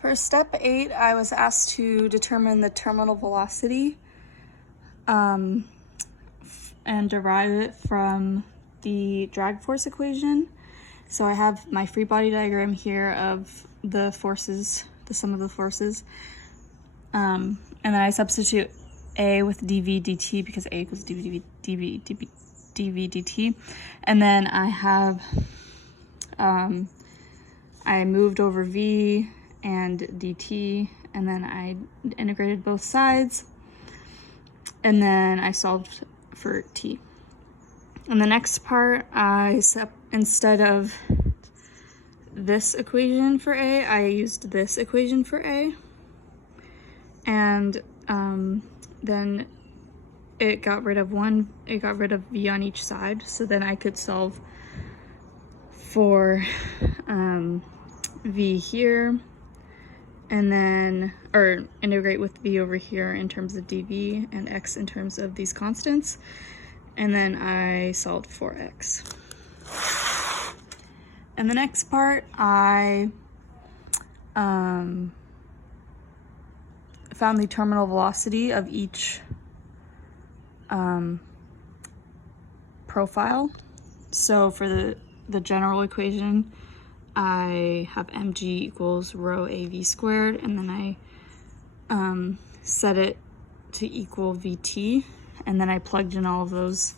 For step 8, I was asked to determine the terminal velocity and derive it from the drag force equation. So I have my free body diagram here of the forces, the sum of the forces. And then I substitute A with dv dt because A equals dv dt. And then I have, I moved over V and dt, and then I integrated both sides, and then I solved for t. In the next part, instead of this equation for A, I used this equation for A, and then it got rid of V on each side, so then I could solve for V here, and then, or integrate with V over here in terms of dV and X in terms of these constants. And then I solved for X. In the next part, I found the terminal velocity of each profile. So for the general equation, I have mg equals rho av squared, and then I set it to equal vt, and then I plugged in all of those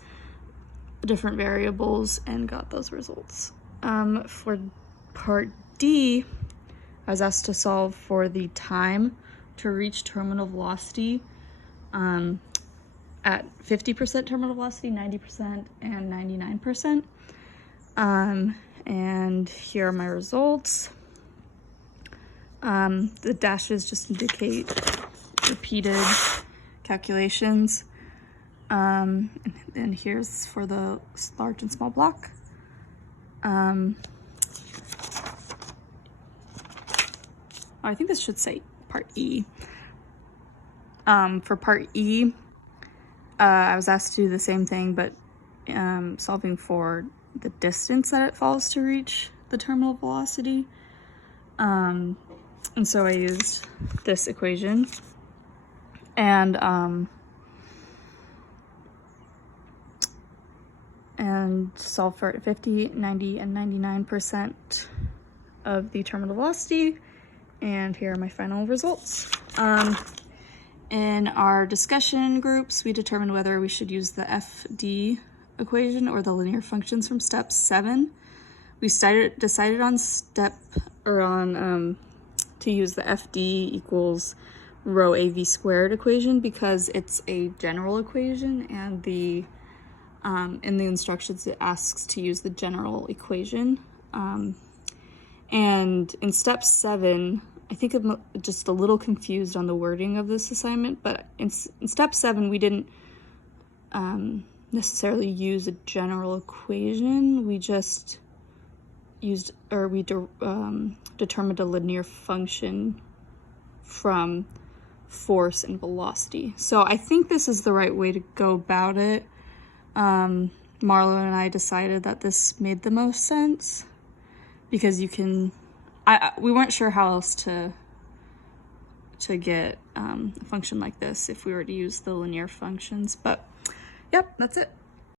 different variables and got those results. For part D, I was asked to solve for the time to reach terminal velocity at 50% terminal velocity, 90%, and 99%. And here are my results. The dashes just indicate repeated calculations. And here's for the large and small block. I think this should say part E. For part E, I was asked to do the same thing, but solving for the distance that it falls to reach the terminal velocity. And so I used this equation and solved for 50, 90, and 99% of the terminal velocity. And here are my final results. In our discussion groups, we determined whether we should use the FD equation or the linear functions from step 7. We decided on to use the FD equals rho av squared equation because it's a general equation, and the in the instructions it asks to use the general equation. And in step 7, I think I'm just a little confused on the wording of this assignment, but in step 7 we didn't necessarily use a general equation. We just used, or we determined a linear function from force and velocity. So I think this is the right way to go about it. Marlo and I decided that this made the most sense because you can, we weren't sure how else to get a function like this if we were to use the linear functions, but yep, that's it.